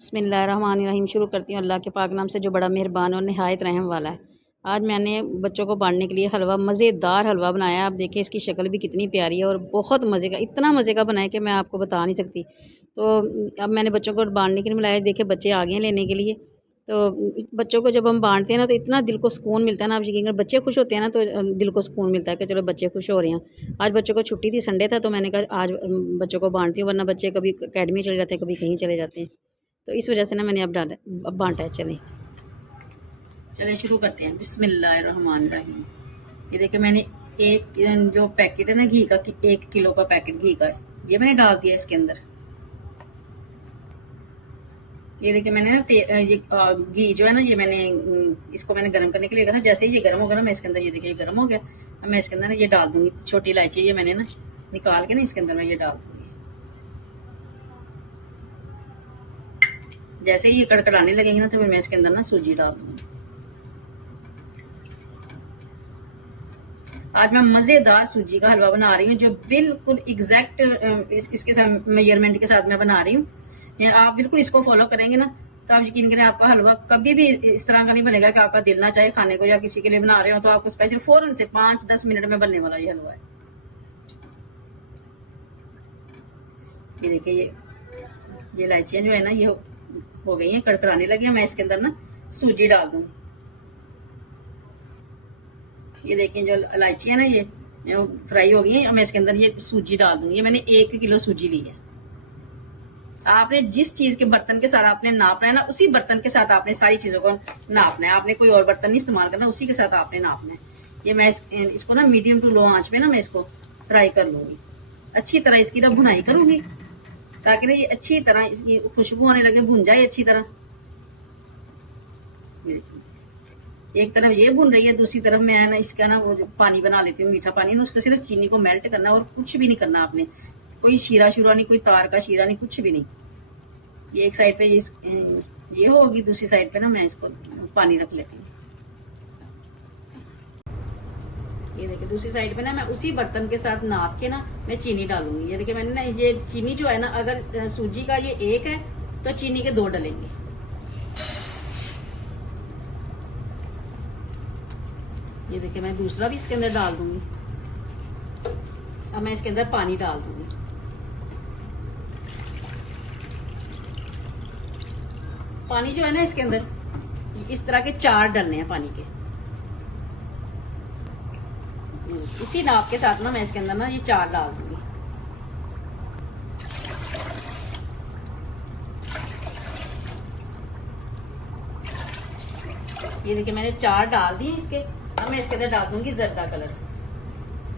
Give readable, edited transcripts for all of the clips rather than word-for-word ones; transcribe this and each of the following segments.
बिस्मिल्लाहिर्रहमानिर्रहीम। शुरू करती हूँ अल्लाह के पाक नाम से जो बड़ा मेहरबान और नहायत रहम वाला है। आज मैंने बच्चों को बांटने के लिए हलवा, मज़ेदार हलवा बनाया है। आप देखिए इसकी शक्ल भी कितनी प्यारी है और बहुत मज़े का, इतना मज़े का बनाया कि मैं आपको बता नहीं सकती। तो अब मैंने बच्चों को बांटने के लिए बुलाया। देखिए बच्चे आ गए हैं लेने के लिए। तो बच्चों को जब हम बांटते हैं ना तो इतना दिल को सुकून मिलता है ना। आप यकीन करें, बच्चे खुश होते हैं ना तो दिल को सुकून मिलता है कि चलो बच्चे खुश हो रहे हैं। आज बच्चों को छुट्टी थी, संडे था, तो मैंने कहा आज बच्चों को बांटती हूँ, वरना बच्चे कभी अकेडमी चले जाते हैं, कभी कहीं चले जाते हैं। तो इस वजह से ना मैंने अब बांटा है। चले शुरू करते हैं। बिस्मिल्लाहिर्रहमानिर्रहीम। ये देखिए मैंने एक जो पैकेट है ना घी का, 1 किलो का पैकेट घी का, ये मैंने डाल दिया इसके अंदर। ये देखिए मैंने ना ये घी जो है ना, ये मैंने इसको मैंने गर्म करने के लिए रखा था। जैसे ही ये गर्म होगा ना, मैं इसके अंदर, ये देखिए ये गर्म हो गया, अब मैं इसके अंदर ना ये डाल दूंगी। छोटी इलायची ये मैंने ना निकाल के ना इसके अंदर मैं ये डाल दूंगी। जैसे ही ये कड़कड़ाने लगेंगे ना तो मैं इसके अंदर ना सूजी डाल दूंगी। आज मैं मज़ेदार सूजी का हलवा बना रही हूँ जो बिल्कुल एग्जैक्ट इसके साथ मेजरमेंट के साथ मैं बना रही हूँ। आप बिल्कुल इसको फॉलो करेंगे ना तो आप यकीन करें आपका हलवा कभी भी इस तरह का नहीं बनेगा कि आपका दिल ना चाहे खाने को, या किसी के लिए बना रहे हो तो आपको स्पेशल फौरन से 5-10 मिनट में बनने वाला ये हलवा है। ये देखिए ये इलायचियाँ जो है ना ये हो गई हैं, कड़कड़ाने लगी हैं। मैं इसके अंदर ना सूजी डाल दूंगी। ये देखिए जो इलायची है ना ये फ्राई हो गई है। अब मैं इसके अंदर ये सूजी डाल दूंगी। ये मैंने 1 किलो सूजी ली है। आपने जिस चीज के बर्तन के साथ आपने नापना है ना, उसी बर्तन के साथ आपने सारी चीजों को नापना है। आपने कोई और बर्तन नहीं इस्तेमाल करना, उसी के साथ आपने नापना है। ये मैं इसको ना मीडियम टू लो आंच में ना मैं इसको फ्राई कर लूंगी। अच्छी तरह इसकी ना भुनाई करूंगी ताकि ना ये अच्छी तरह इसकी खुशबू आने लगे, भुन जाए अच्छी तरह। एक तरफ ये भुन रही है, दूसरी तरफ मैं ना इसका ना वो जो पानी बना लेती हूँ, मीठा पानी ना, उसको सिर्फ चीनी को मेल्ट करना और कुछ भी नहीं करना आपने। कोई शीरा शुरा नहीं, कोई तार का शीरा नहीं, कुछ भी नहीं। ये एक साइड पे ये होगी, दूसरी साइड पे ना मैं इसको पानी रख लेती हूँ। ये देखिए दूसरी साइड पे ना मैं उसी बर्तन के साथ नाप के ना मैं चीनी डालूंगी। ये देखिए मैंने ना ये चीनी जो है ना, अगर सूजी का ये 1 है तो चीनी के 2 डलेंगे। ये देखिए मैं दूसरा भी इसके अंदर डाल दूंगी। अब मैं इसके अंदर पानी डाल दूंगी। पानी जो है ना इसके अंदर इस तरह के 4 डलने हैं पानी के। इसी नाप के साथ ना मैं इसके अंदर ना ये 4 डाल दूंगी। ये देखिए मैंने 4 डाल दिए इसके। अब मैं इसके अंदर डाल दूंगी जर्दा कलर।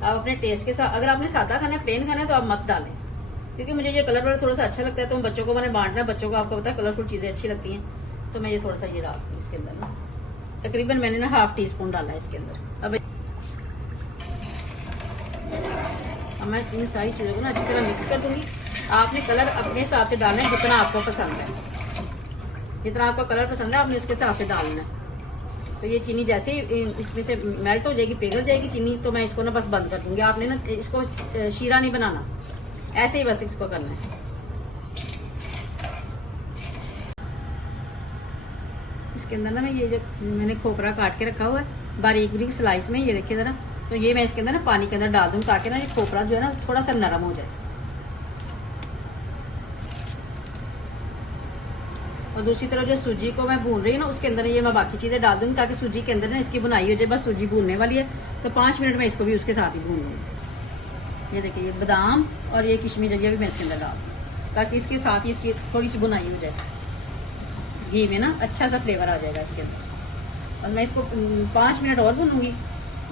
आप अपने टेस्ट के साथ, अगर आपने सादा खाना है, प्लेन खाना है तो आप मत डालें, क्योंकि मुझे ये कलर वाला थोड़ा सा अच्छा लगता है। तो बच्चों को मैंने बांटना है, बच्चों को आपको पता है कलरफुल चीजें अच्छी लगती हैं, तो मैं ये थोड़ा सा ये डाल दूँ इसके अंदर ना। तकरीबन मैंने ना ½ टीस्पून डाला है इसके अंदर। अब मैं इन सारी चीज़ों को ना अच्छी तरह मिक्स कर दूंगी। आपने कलर अपने हिसाब से डालना है, जितना आपको पसंद है, जितना आपका कलर पसंद है आपने उसके हिसाब से डालना है। तो ये चीनी जैसे ही इसमें से मेल्ट हो जाएगी, पिघल जाएगी चीनी, तो मैं इसको ना बस बंद कर दूंगी। आपने ना इसको शीरा नहीं बनाना, ऐसे ही बस इसको करना है। इसके अंदर ना मैं ये जो मैंने खोपरा काट के रखा हुआ है बारीक बारीक स्लाइस में, ये देखिए जरा, तो ये मैं इसके अंदर ना पानी के अंदर डाल दूँ ताकि ना ये खोपरा जो है ना थोड़ा सा नरम हो जाए। और दूसरी तरफ जो सूजी को मैं भून रही हूँ ना, उसके अंदर ये मैं बाकी चीज़ें डाल दूंगी ताकि सूजी के अंदर ना इसकी बुनाई हो जाए। बस सूजी भूनने वाली है तो 5 मिनट में इसको भी उसके साथ ही भून लूँगी। ये देखिए ये बादाम और ये किशमिश भी मैं इसके अंदर डाल दूँ ताकि इसके साथ ही इसकी थोड़ी सी बुनाई हो जाए। घी में ना अच्छा सा फ्लेवर आ जाएगा इसके अंदर। और मैं इसको 5 मिनट और भूनूंगी,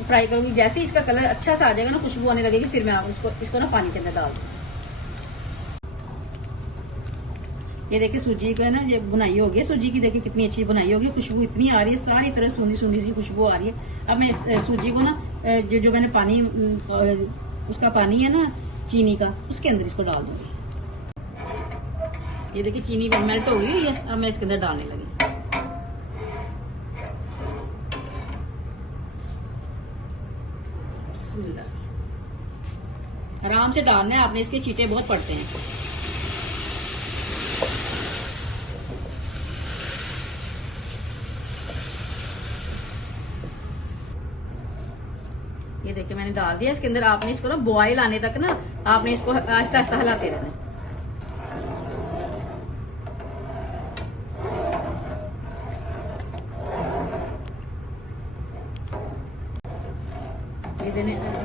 फ्राई करूँगी। जैसे ही इसका कलर अच्छा सा आ जाएगा ना, खुशबू आने लगेगी, फिर मैं इसको ना पानी के अंदर डाल दूँ। ये देखिए सूजी का है ना ये बुनाई होगी, सूजी की देखिए कितनी अच्छी बुनाई होगी, खुशबू इतनी आ रही है, सारी तरह सूंधी सूंधी सी खुशबू आ रही है। अब मैं इस सूजी को ना जो मैंने पानी उसका पानी है ना चीनी का, उसके अंदर इसको डाल दूंगी। ये देखिए चीनी मेल्ट हो गई है, अब मैं इसके अंदर डालने लगी। आराम से डालना है आपने, इसके छींटे बहुत पड़ते हैं। ये देखिए मैंने डाल दिया इसके अंदर। आपने इसको ना बॉयल आने तक ना आपने इसको आहिस्ता आहिस्ता हिलाते रहना।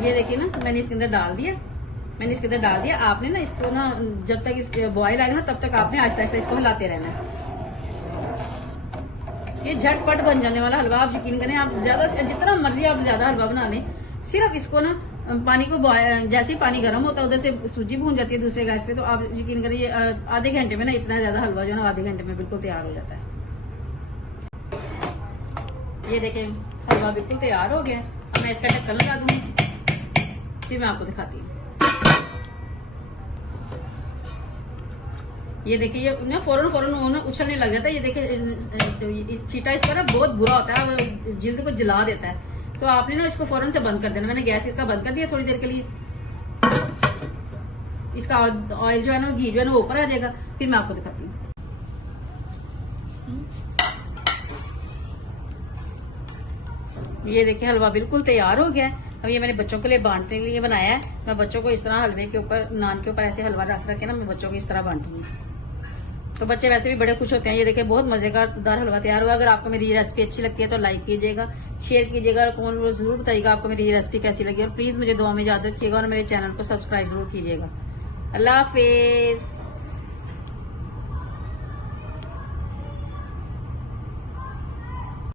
ये देखिए ना मैंने इसके अंदर डाल दिया, आपने ना इसको ना जब तक इस बॉयल आएगा ना तब तक आपने आहिस्ता आहिस्ता इसको हिलाते रहना है। ये झटपट बन जाने वाला हलवा, आप यकीन करें। आप ज्यादा जितना मर्जी आप ज्यादा हलवा बना लें, सिर्फ इसको ना पानी को जैसे ही पानी गर्म होता है उधर से सूजी भून जाती है दूसरे गैस पे, तो आप यकीन करें ये आधे घंटे में ना इतना ज्यादा हलवा जो है ना आधे घंटे में बिल्कुल तैयार हो जाता है। ये देखें हलवा बिल्कुल तैयार हो गया। अब मैं इसका ढक्कन लगा दूंगी, फिर मैं आपको दिखाती हूँ। ये देखिए ये ना फौरन वो ना उछलने लग जाता है। ये देखिए चीटा इसका ना बहुत बुरा होता है, जिल्द को जला देता है। तो आपने ना इसको फौरन से बंद कर देना। मैंने गैस इसका बंद कर दिया थोड़ी देर के लिए। इसका ऑयल जो है ना, घी जो है ना वो ऊपर आ जाएगा, फिर मैं आपको दिखाती हूँ। ये देखिए हलवा बिल्कुल तैयार हो गया है। अब ये मैंने बच्चों के लिए बांटने के लिए बनाया है। मैं बच्चों को इस तरह हलवे के ऊपर, नान के ऊपर ऐसे हलवा रख के ना मैं बच्चों को इस तरह बांटूंगी, तो बच्चे वैसे भी बड़े खुश होते हैं। ये देखिए बहुत मजेदार हलवा तैयार हुआ। अगर आपको मेरी ये रेसिपी अच्छी लगती है तो लाइक कीजिएगा, शेयर कीजिएगा और कमेंट जरूर बताइएगा आपको मेरी ये रेसिपी कैसी लगी। और प्लीज मुझे दुआ में याद रखिएगा और मेरे चैनल को सब्सक्राइब जरूर कीजिएगा। अल्लाह हाफिज।